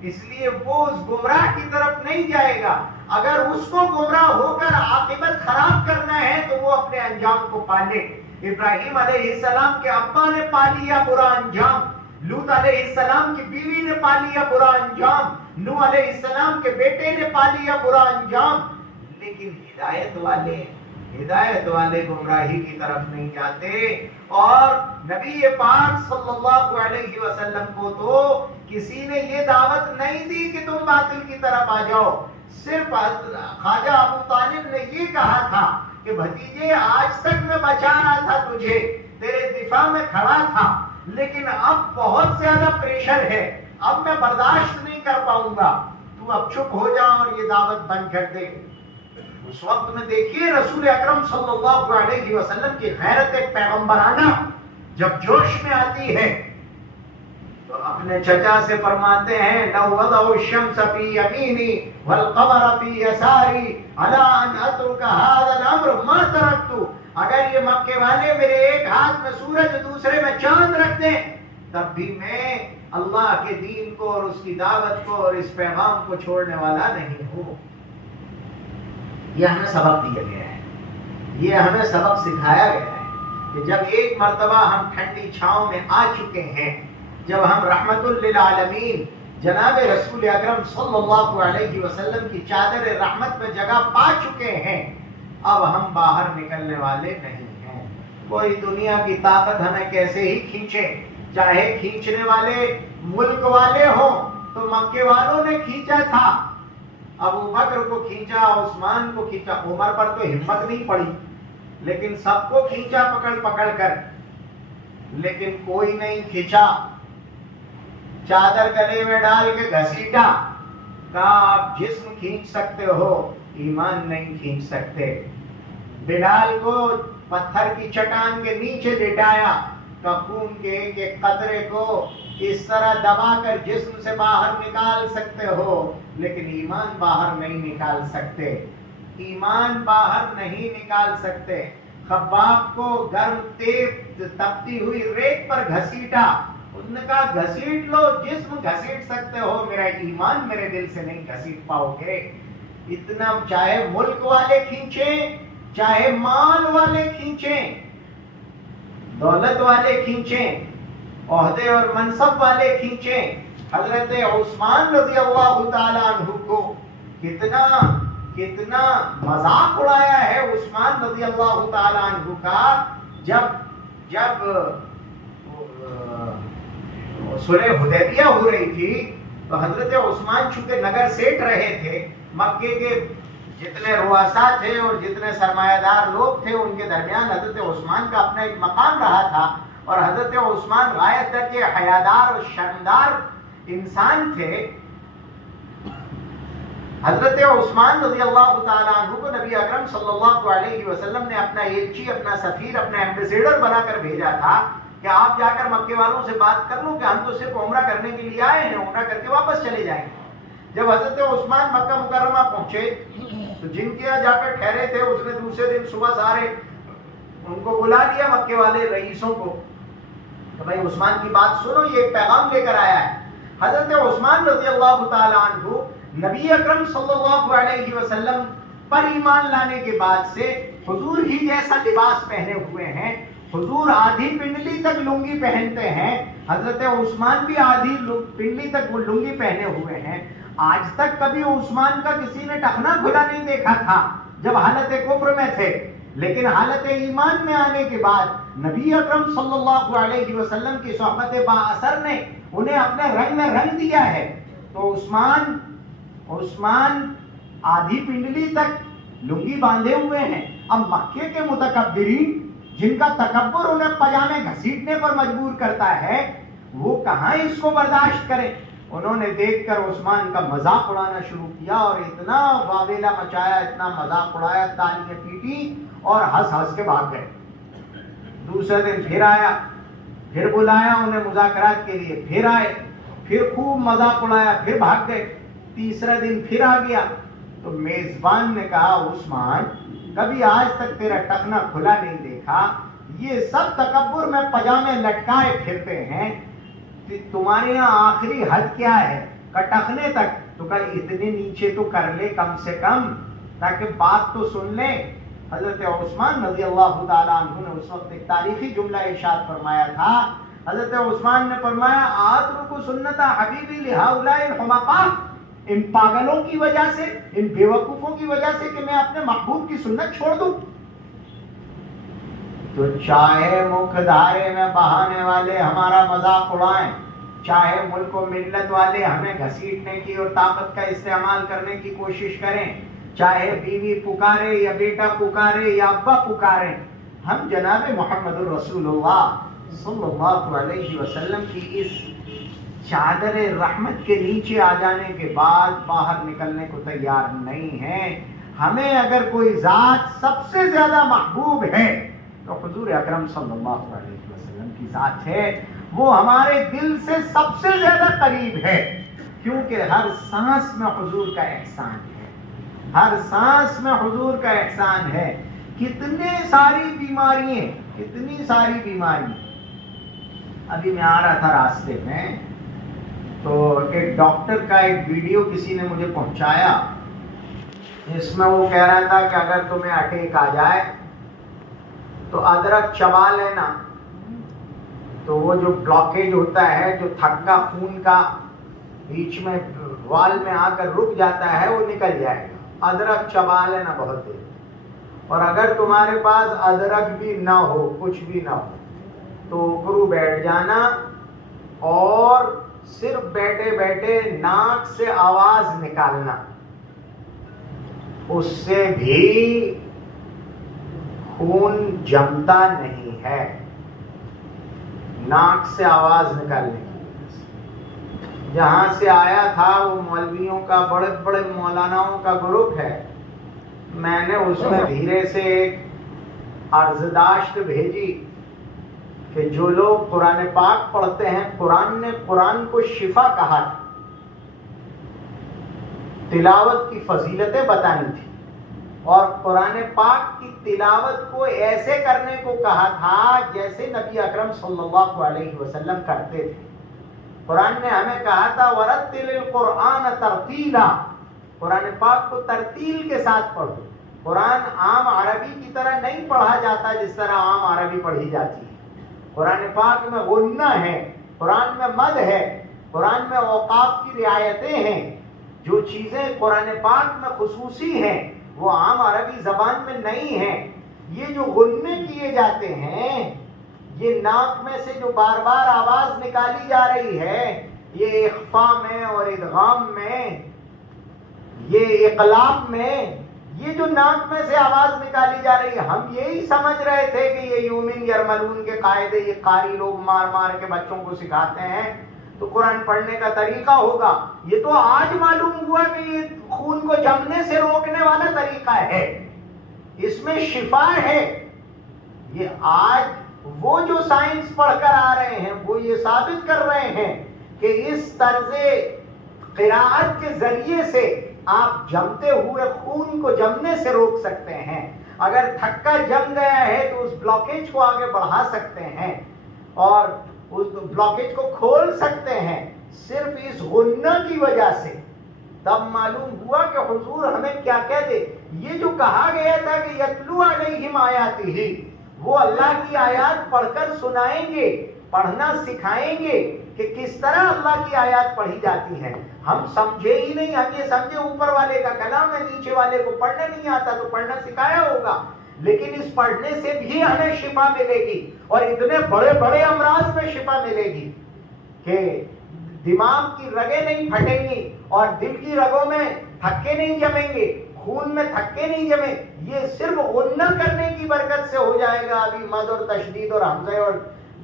اس لیے وہ اس گمراہ کی طرف نہیں جائے گا. اگر اس کو گمراہ ہو کر عاقبت خراب کرنا ہے تو وہ اپنے انجام کو پالے. ابراہیم علیہ السلام کے ابا نے پا لیا برا انجام، لوط علیہ السلام کی بیوی نے پا لیا برا انجام، نوح علیہ السلام کے بیٹے نے پا لیا برا انجام. لیکن ہدایت والے ہدایت والے گمراہی کی طرف نہیں جاتے. اور نبی پاک صلی اللہ علیہ وسلم کو تو کسی نے یہ دعوت نہیں دی کہ تم باطل کی طرف آ جاؤ. صرف خواجہ ابو طالب نے یہ کہا تھا کہ بھتیجے آج تک میں بچا رہا تھا تجھے, تیرے دفاع میں کھڑا تھا, لیکن اب بہت زیادہ پریشر ہے, اب میں برداشت نہیں کر پاؤں گا, تو اب چپ ہو جا اور یہ دعوت بند کر دے. اس وقت میں دیکھیے رسول اکرم صلی اللہ علیہ وسلم کی غیرت پیغمبرانہ جب جوش میں آتی ہے تو اپنے چچا سے فرماتے ہیں لو وضعوا الشمس في يميني والقمر في يساري على ان اترك هذا الامر ما تركت. اگر یہ مکے والے میرے ایک ہاتھ میں سورج دوسرے میں چاند رکھ دیں تب بھی میں اللہ کے دین کو اور اس کی دعوت کو اور اس پیغام کو چھوڑنے والا نہیں ہوں. یہ ہمیں سبق دیا گیا ہے, یہ ہمیں سبق سکھایا گیا ہے کہ جب ایک مرتبہ ہم ٹھنڈی چھاؤں میں آ چکے ہیں, جب ہم رحمت للعالمین جناب رسول اکرم صلی اللہ علیہ وسلم کی چادر رحمت میں جگہ پا چکے ہیں, اب ہم باہر نکلنے والے نہیں ہیں. کوئی دنیا کی طاقت ہمیں کیسے ہی کھینچے, چاہے کھینچنے والے ملک والے ہوں تو مکے والوں نے کھینچا تھا, ابو بکر کو کھینچا, عثمان کو کھینچا, عمر پر تو ہمت نہیں پڑی, لیکن سب کو کھینچا پکڑ پکڑ کر, لیکن کوئی نہیں کھینچا. چادر گلے میں ڈال کے گھسیٹا, کہا آپ جسم کھینچ سکتے ہو, ایمان نہیں کھینچ سکتے. بلال کو پتھر کی چٹان کے نیچے لٹایا, کا خون کے ایک ایک قطرے کو اس طرح دبا کر جسم سے باہر نکال سکتے ہو, لیکن ایمان باہر نہیں نکال سکتے, ایمان باہر نہیں نکال سکتے. خباب کو گرم تیز تپتی ہوئی ریت پر گھسیٹا, انہوں نے کہا گھسیٹ لو, جسم گھسیٹ سکتے ہو, میرا ایمان میرے دل سے نہیں گھسیٹ پاؤ گے. اتنا چاہے ملک والے کھینچیں, چاہے مال والے کھینچیں, دولت والے کھینچیں, عہدے اور منصب والے کھینچیں. حضرت عثمان رضی اللہ تعالی عنہ کو کتنا مذاق اڑایا ہے عثمان رضی اللہ تعالی عنہ کا. جب صلح حدیبیہ ہو رہی تھی تو حضرت عثمان چونکہ نگر سیٹ رہے تھے, مکے کے جتنے رؤساء تھے اور جتنے سرمایہ دار لوگ تھے ان کے درمیان حضرت عثمان کا اپنا ایک مقام رہا تھا, اور حضرت عثمان غایت درجے حیادار اور شرمدار انسان تھے. حضرت عثمان رضی اللہ تعالیٰ عنہ کو نبی اکرم صلی اللہ علیہ وسلم نے اپنا ایلچی, اپنا سفیر, اپنا ایمبیسیڈر بنا کر بھیجا تھا کہ آپ جا کر مکے والوں سے بات کر لو کہ ہم تو صرف عمرہ کرنے کے لیے آئے ہیں, عمرہ کر کے واپس چلے جائیں گے. جب حضرت عثمان مکہ مکرمہ پہنچے تو جن کے یہاں جا کر ٹھہرے تھے اس نے دوسرے دن صبح سارے ان کو بلا لیا, مکے والے رئیسوں کو, کہ بھائی عثمان کی بات سنو, یہ ایک پیغام لے کر آیا ہے. حضرت عثمان رضی اللہ تعالی عنہ نبی اکرم صلی اللہ علیہ وسلم پر ایمان لانے کے بعد سے حضور ہی جیسا لباس پہنے ہوئے ہیں. حضور آدھی پنڈلی تک لنگی پہنتے ہیں, حضرت عثمان بھی آدھی پنڈلی تک وہ لنگی پہنے ہوئے ہیں. آج تک کبھی عثمان کا کسی نے ٹخنا کھلا نہیں دیکھا تھا جب حالت کفر میں تھے, لیکن حالت ایمان میں آنے کے بعد نبی اکرم صلی اللہ علیہ وسلم کی صحبت با اثر نے انہیں اپنے رنگ میں رنگ دیا ہے. تو عثمان آدھی پنڈلی تک لنگی باندھے ہوئے ہیں. اب مکے کے متکبرین جن کا تکبر انہیں پجامے گھسیٹنے پر مجبور کرتا ہے, وہ کہاں اس کو برداشت کریں. انہوں نے دیکھ کر عثمان کا مذاق اڑانا شروع کیا اور اتنا واویلا مچایا, اتنا مذاق اڑایا, تالیاں پیٹی اور ہنس ہنس کے بھاگ گئے. دوسرے دن پھر آیا, پھر بلایا انہیں مذاکرات کے لیے, پھر آئے, پھر خوب مذاق اڑایا, پھر بھاگ گئے. تیسرا دن پھر آ گیا تو میزبان نے کہا عثمان کبھی آج تک تیرا ٹخنا کھلا نہیں دیکھا, یہ سب تکبر میں پجامے لٹکائے پھرتے ہیں, تمہارے یہاں آخری حد کیا ہے؟ کہ ٹخنے تک. تو کہ اتنے نیچے تو کر لے کم سے کم تاکہ بات تو سن لے. حضرت عثمان رضی اللہ تعالیٰ عنہ نے اس وقت ایک تاریخی جملہ ارشاد فرمایا تھا. حضرت عثمان نے فرمایا آترک سنت حبیبی لہؤلاء الحمقاء, ان پاگلوں کی وجہ سے, ان بیوقوفوں کی وجہ سے کہ میں اپنے محبوب کی سنت چھوڑ دوں. تو چاہے مکھ دھارے میں بہانے والے ہمارا مذاق اڑائیں، چاہے ملک و ملت والے ہمیں گھسیٹنے کی اور طاقت کا استعمال کرنے کی کوشش کریں، چاہے بیوی پکارے یا بیٹا پکارے یا ابا پکارے، ہم جناب محمد الرسول اللہ صلی اللہ علیہ وسلم کی اس چادر رحمت کے نیچے آ جانے کے بعد باہر نکلنے کو تیار نہیں ہیں۔ ہمیں اگر کوئی ذات سب سے زیادہ محبوب ہے تو حضور اکرم صلی اللہ علیہ وسلم کی ذات ہے۔ وہ ہمارے دل سے سب سے زیادہ قریب ہے، کیونکہ ہر سانس میں حضور کا احسان ہے، ہر سانس میں حضور کا احسان ہے۔ کتنی ساری بیماریاں۔ ابھی میں آ رہا تھا راستے میں تو ایک ڈاکٹر کا ایک ویڈیو کسی نے مجھے پہنچایا، اس میں وہ کہہ رہا تھا کہ اگر تمہیں اٹیک آ جائے تو ادرک چبا لینا، تو وہ جو بلاکیج ہوتا ہے، جو تھکا خون کا بیچ میں وال میں آ کر رک جاتا ہے، وہ نکل جائے گا۔ ادرک چبا لینا بہت دیر، اور اگر تمہارے پاس ادرک بھی نہ ہو، کچھ بھی نہ ہو، تو اوپرو بیٹھ جانا اور صرف بیٹھے بیٹھے ناک سے آواز نکالنا، اس سے بھی خون جمتا نہیں ہے، ناک سے آواز نکالنے کی وجہ سے۔ جہاں سے آیا تھا وہ مولویوں کا، بڑے بڑے مولاناؤں کا گروپ ہے، میں نے اس میں دھیرے سے ایک عرضداشت بھیجی کہ جو لوگ قرآن پاک پڑھتے ہیں، قرآن نے قرآن کو شفا کہا تھا، تلاوت کی فضیلتیں بتانی تھی، اور قرآن پاک کی تلاوت کو ایسے کرنے کو کہا تھا جیسے نبی اکرم صلی اللہ علیہ وسلم کرتے تھے۔ قرآن نے ہمیں کہا تھا وَرَتِّلِ الْقُرْآنَ تَرْتِيلًا، قرآن پاک کو ترتیل کے ساتھ پڑھو۔ قرآن عام عربی کی طرح نہیں پڑھا جاتا جس طرح عام عربی پڑھی جاتی ہے۔ قرآن پاک میں غنہ ہے، قرآن میں مد ہے، قرآن میں اوقاف کی رعایتیں ہیں، جو چیزیں قرآن پاک میں خصوصی ہیں وہ عام عربی زبان میں نہیں ہیں۔ یہ جو غنّے کیے جاتے ہیں، یہ ناک میں سے جو بار بار آواز نکالی جا رہی ہے، یہ اخفاء میں اور ادغام میں، یہ اقلاب میں، یہ جو ناک میں سے آواز نکالی جا رہی ہے، ہم یہی سمجھ رہے تھے کہ یہ یومن یرملون کے قاعدے یہ قاری لوگ مار مار کے بچوں کو سکھاتے ہیں تو قرآن پڑھنے کا طریقہ ہوگا۔ یہ تو آج معلوم ہوا کہ یہ خون کو جمنے سے روکنے والا طریقہ ہے، اس میں شفا ہے۔ یہ آج وہ جو سائنس پڑھ کر آ رہے ہیں وہ یہ ثابت کر رہے ہیں کہ اس طرز قراءت کے ذریعے سے آپ جمتے ہوئے خون کو جمنے سے روک سکتے ہیں۔ اگر تھکا جم گیا ہے تو اس بلاکیج کو آگے بڑھا سکتے ہیں اور اس بلاکیج کو کھول سکتے ہیں صرف اس غنہ کی وجہ سے۔ تب معلوم ہوا کہ حضور ہمیں کیا کہتے۔ یہ جو کہا گیا تھا کہ یتلو علیہم آیاتہ، وہ اللہ کی آیات پڑھ کر سنائیں گے، پڑھنا سکھائیں گے کہ کس طرح اللہ کی آیات پڑھی جاتی ہیں۔ ہم سمجھے ہی نہیں، ہم یہ سمجھے اوپر والے کا کلام ہے، نیچے والے کو پڑھنے نہیں آتا تو پڑھنا سکھایا ہوگا، لیکن اس پڑھنے سے بھی ہمیں شفا ملے گی، اور اتنے بڑے بڑے امراض میں شفا ملے گی کہ دماغ کی رگیں نہیں پھٹیں گی اور دل کی رگوں میں تھکے نہیں جمیں گے، خون میں تھکے نہیں جمیں۔ یہ صرف غنہ کرنے کی برکت سے ہو جائے گا۔ ابھی مد اور تشدید اور حمزے اور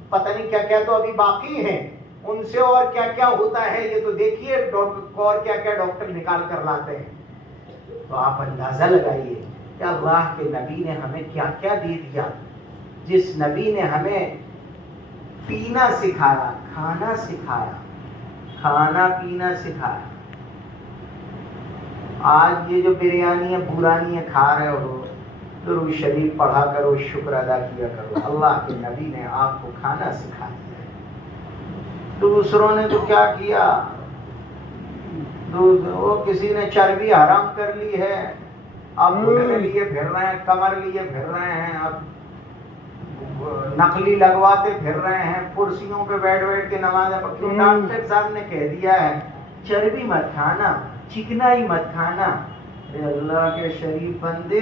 پتہ نہیں کیا کیا تو ابھی باقی ہیں، ان سے اور کیا کیا ہوتا ہے یہ تو دیکھیے، اور کیا کیا ڈاکٹر نکال کر لاتے ہیں۔ تو آپ اندازہ لگائیے کہ اللہ کے نبی نے ہمیں کیا کیا دے دیا۔ جس نبی نے ہمیں پینا سکھایا، کھانا سکھایا، کھانا پینا سکھایا، آج یہ جو بریانی بورانی کھا رہے ہو، درود شریف پڑھا کرو، شکر ادا کیا کرو۔ اللہ کے نبی نے آپ کو کھانا سکھا دیا۔ دوسروں نے تو کیا کیا، وہ کسی نے چربی حرام کر لی ہے، اب گھٹنے لیے پھر رہے ہیں، کمر لیے پھر رہے ہیں، اب نقلی لگواتے پھر رہے ہیں، کرسیوں پہ بیٹھ بیٹھ کے نمازیں پڑھتے۔ ڈاکٹر صاحب نے کہہ دیا ہے چربی مت کھانا، چکنائی مت کھانا، اے اللہ کے شریف بندے،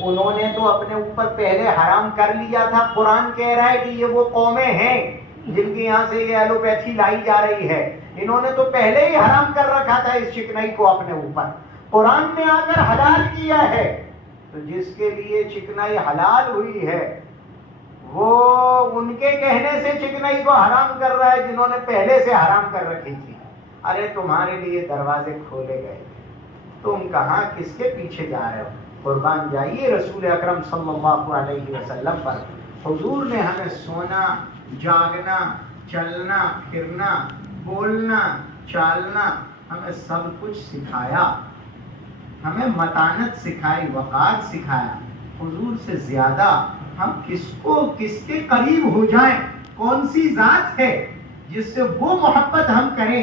انہوں نے تو اپنے اوپر پہلے حرام کر لیا تھا. قرآن کہہ رہا ہے کہ یہ وہ قومیں ہیں جن کے یہاں سے یہ ایلوپیتھی لائی جا رہی ہے. انہوں نے تو پہلے ہی حرام کر رکھا تھا اس چکنائی کو اپنے اوپر. قرآن نے آ کر حلال کیا ہے. تو جس کے لیے چکنائی حلال ہوئی ہے وہ ان کے کہنے سے چکنائی کو حرام کر رہا ہے جنہوں نے پہلے سے حرام کر رکھی تھی. ارے تمہارے لیے دروازے کھولے گئے، تم کہاں کس کے پیچھے جا رہے ہو؟ قربان جائیے رسول اکرم صلی اللہ علیہ وسلم پر. حضور نے ہمیں سونا، جاگنا، چلنا پھرنا، بولنا چالنا، ہمیں سب کچھ سکھایا. ہمیں متانت سکھائی، وقار سکھایا. حضور سے زیادہ ہم کس کے قریب ہو جائیں؟ کون سی ذات ہے جس سے وہ محبت ہم کریں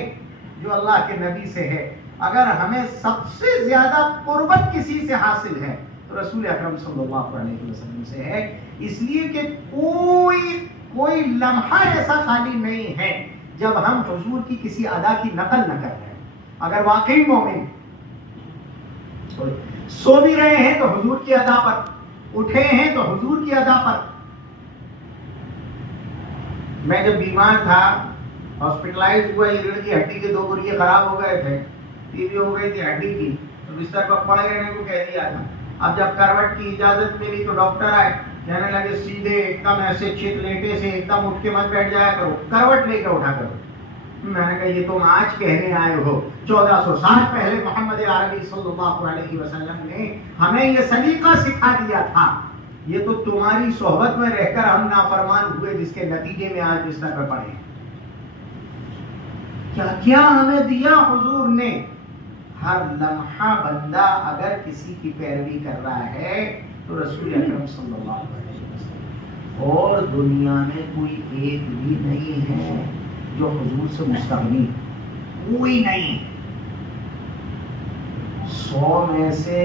جو اللہ کے نبی سے ہے؟ اگر ہمیں سب سے زیادہ قربت کسی سے حاصل ہے تو رسول اکرم صلی اللہ علیہ وسلم سے ہے. اس لیے کہ کوئی لمحہ ایسا خالی نہیں ہے جب ہم حضور کی کسی ادا کی نقل نہ کر رہے ہیں. اگر واقعی مومن سو بھی رہے ہیں تو حضور کی ادا پر، اٹھے ہیں تو حضور کی ادا پر. میں جب بیمار تھا، ہاسپٹلائز ہوا، یہ ریڑھ کی ہڈی کے 2 گریے خراب ہو گئے تھے، ٹی بی ہو گئی تھی ہڈی کی، تو بستر پر پڑے رہنے کو کہہ دیا تھا. اب جب کروٹ کی اجازت ملی تو ڈاکٹر آئے، کہنے لگے سیدھے ایک دم ایسے چت لیٹے سے ایک دم اٹھ کے مت بیٹھ جایا کرو، کروٹ لے کے اٹھا کرو. میں نے کہا یہ تم آج کہنے آئے ہو، 1400 سال پہلے محمد عربی صلی اللہ علیہ وسلم نے ہمیں یہ سلیقہ سکھا دیا تھا. یہ تو تمہاری صحبت میں رہ کر ہم نافرمان ہوئے جس کے نتیجے میں آج بستر پر پڑے. کیا کیا ہمیں دیا حضور نے. ہر لمحہ بندہ اگر کسی کی پیروی کر رہا ہے تو رسول اکرم صلی اللہ علیہ وسلم. اور دنیا میں کوئی ایک بھی نہیں ہے جو حضور سے مستغنی، کوئی نہیں. 100 میں سے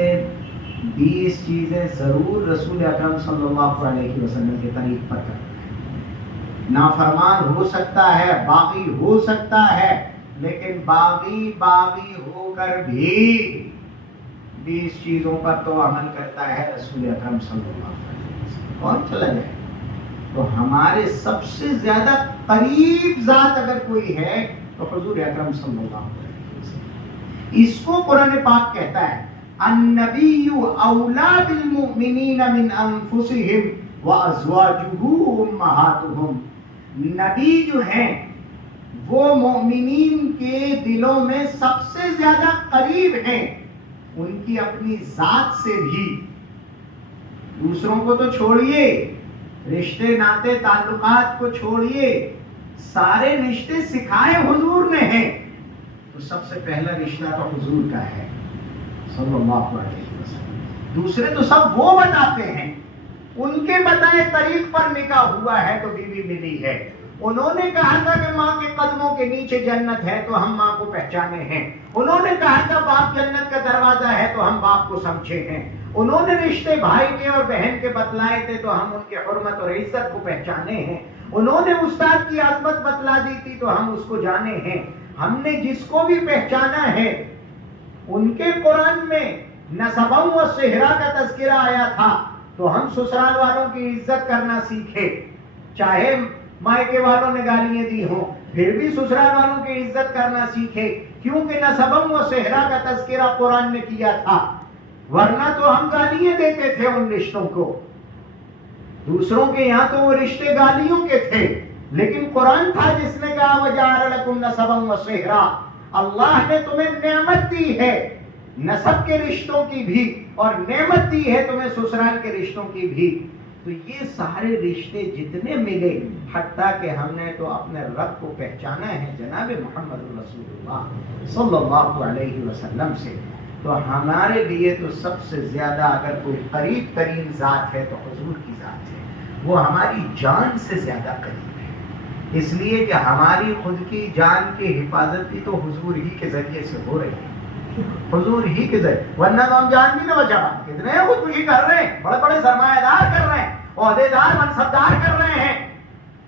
20 چیزیں ضرور رسول اکرم صلی اللہ علیہ وسلم کے طریق پر کرتے ہیں. نافرمان ہو سکتا ہے، باغی ہو سکتا ہے، لیکن باغی ہو کر بھی 20 چیزوں پر تو عمل کرتا ہے رسول اکرم صلی اللہ علیہ وسلم. کون چلا جائے؟ تو ہمارے سب سے زیادہ قریب ذات اگر کوئی ہے تو حضور اکرم صلی اللہ علیہ وسلم. اس کو قرآن پاک کہتا ہے النبی اولا بالمؤمنین من انفسهم وازواجہ امہاتہم. نبی جو ہیں وہ مومنین کے دلوں میں سب سے زیادہ قریب ہیں، ان کی اپنی ذات سے بھی. دوسروں کو تو چھوڑیے، رشتے ناتے تعلقات کو چھوڑیے، سارے رشتے سکھائے حضور نے ہیں، تو سب سے پہلا رشتہ تو حضور کا ہے صلی اللہ علیہ وسلم. دوسرے تو سب وہ بتاتے ہیں، ان کے بتائے طریق پر نکاح ہوا ہے تو بیوی ملی ہے. انہوں نے کہا تھا کہ ماں کے قدموں کے نیچے جنت ہے تو ہم ماں کو پہچانے ہیں. انہوں نے کہا تھا باپ جنت کا دروازہ ہے تو ہم باپ کو سمجھے ہیں. انہوں نے رشتے بھائی کے اور بہن کے بتلائے تھے تو ہم ان کے حرمت اور عزت کو پہچانے ہیں. انہوں نے استاد کی عظمت بتلا دی تھی تو ہم اس کو جانے ہیں. ہم نے جس کو بھی پہچانا ہے ان کے قرآن میں نسبوں و صہرا کا تذکرہ آیا تھا تو ہم سسرال والوں کی عزت کرنا سیکھے. چاہے مائکے والوں نے گالیاں دی ہوں پھر بھی سسرال والوں کی عزت کرنا سیکھے، کیونکہ نسبوں و صہرا کا تذکرہ قرآن نے کیا تھا. ورنہ تو ہم گالیاں دیتے تھے ان رشتوں کو. دوسروں کے یہاں تو وہ رشتے گالیوں کے تھے، لیکن قرآن تھا جس نے کہا وَجَعَلَ لَكُمْ نَسَبًا وَصِهْرًا. اللہ نے تمہیں نعمت دی ہے نسب کے رشتوں کی بھی، اور نعمت دی ہے تمہیں سسرال کے رشتوں کی بھی. تو یہ سارے رشتے جتنے ملے، حتیٰ کہ ہم نے تو اپنے رب کو پہچانا ہے جناب محمد رسول اللہ صلی اللہ علیہ وسلم سے. تو ہمارے لیے تو سب سے زیادہ اگر کوئی قریب ترین ذات ہے تو حضور کی ذات ہے. وہ ہماری جان سے زیادہ قریب ہے، اس لیے کہ ہماری خود کی جان کی حفاظت بھی تو حضور ہی کے ذریعے سے ہو رہی ہے. حضور ہی کے ذریعے، ورنہ تو ہم جان بھی نہ بچا. کتنے خودکشی کر رہے ہیں، بڑے بڑے سرمایہ دار کر رہے ہیں، عہدے دار منصبدار کر رہے ہیں،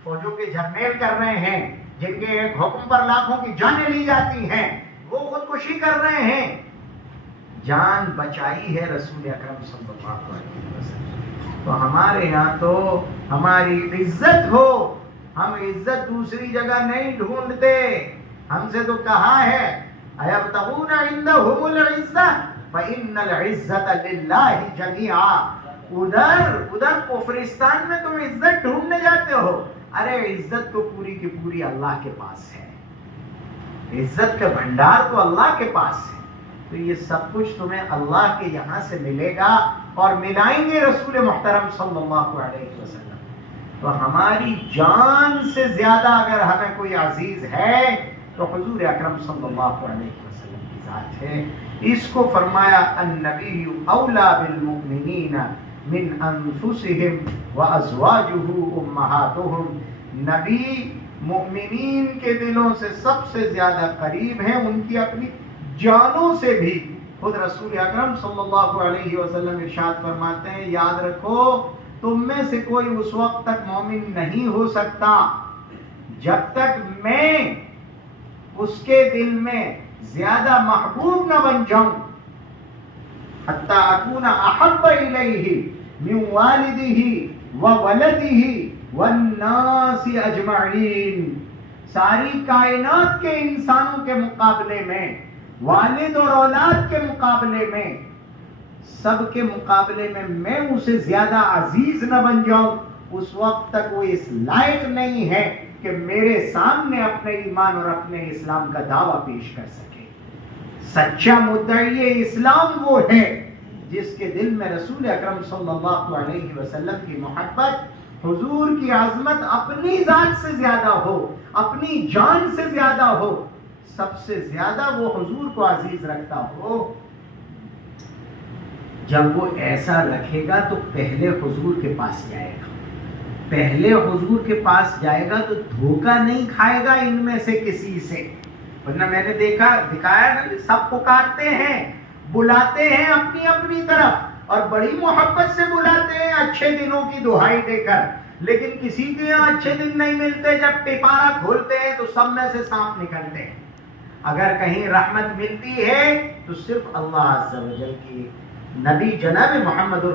فوجوں کے جرنیل کر رہے ہیں جن کے ایک حکم پر لاکھوں کی جانیں لی جاتی ہیں، وہ خودکشی کر رہے ہیں. جان بچائی ہے رسول اکرم صلی اللہ علیہ وسلم. تو ہمارے یہاں تو ہماری عزت ہو، ہم عزت دوسری جگہ نہیں ڈھونڈتے. ہم سے تو کہا ہے اَيَبْتَغُونَ عِندَهُمُ الْعِزَّةَ فَإِنَّ الْعِزَّةَ لِلَّهِ جَمِيعًا. ادھر کفرستان میں تم عزت ڈھونڈنے جاتے ہو. ارے عزت تو پوری کی پوری اللہ کے پاس ہے، عزت کا بھنڈار تو اللہ کے پاس ہے. تو یہ سب کچھ تمہیں اللہ کے یہاں سے ملے گا اور ملائیں گے رسول محترم صلی اللہ علیہ وسلم. تو ہماری جان سے زیادہ اگر ہمیں کوئی عزیز ہے تو حضور اکرم صلی اللہ علیہ وسلم کی ذات ہے. اس کو فرمایا النبی اولا بالمؤمنین من انفسهم وازواجه امہاتهم. نبی مؤمنین کے دلوں سے سب سے زیادہ قریب ہیں، ان کی اپنی جانوں سے بھی. خود رسول اکرم صلی اللہ علیہ وسلم ارشاد فرماتے ہیں یاد رکھو تم میں سے کوئی اس وقت تک مومن نہیں ہو سکتا جب تک میں اس کے دل میں زیادہ محبوب نہ بن جاؤں. حتی اکون احب الیہ من والدہ وولدہ والناس اجمعین. ساری کائنات کے انسانوں کے مقابلے میں، والد اور اولاد کے مقابلے میں، سب کے مقابلے میں اسے زیادہ عزیز نہ بن جاؤں، اس وقت تک وہ اس لائق نہیں ہے کہ میرے سامنے اپنے ایمان اور اپنے اسلام کا دعویٰ پیش کر سکے. سچا مدعی اسلام وہ ہے جس کے دل میں رسول اکرم صلی اللہ علیہ وسلم کی محبت، حضور کی عظمت اپنی ذات سے زیادہ ہو، اپنی جان سے زیادہ ہو، سب سے زیادہ وہ حضور کو عزیز رکھتا ہو. جب وہ ایسا رکھے گا تو پہلے حضور کے پاس جائے گا. پہلے حضور کے پاس جائے گا تو دھوکہ نہیں کھائے گا ان میں سے کسی سے. ورنہ میں نے دکھایا نا، سب پکارتے ہیں، بلاتے ہیں اپنی اپنی طرف اور بڑی محبت سے بلاتے ہیں اچھے دنوں کی دہائی دے کر، لیکن کسی کے یہاں اچھے دن نہیں ملتے. جب ٹپارا کھولتے ہیں تو سب میں سے سانپ نکلتے ہیں. اگر کہیں رحمت ملتی ہے تو صرف اللہ عز و جل کی. نبی جناب محمد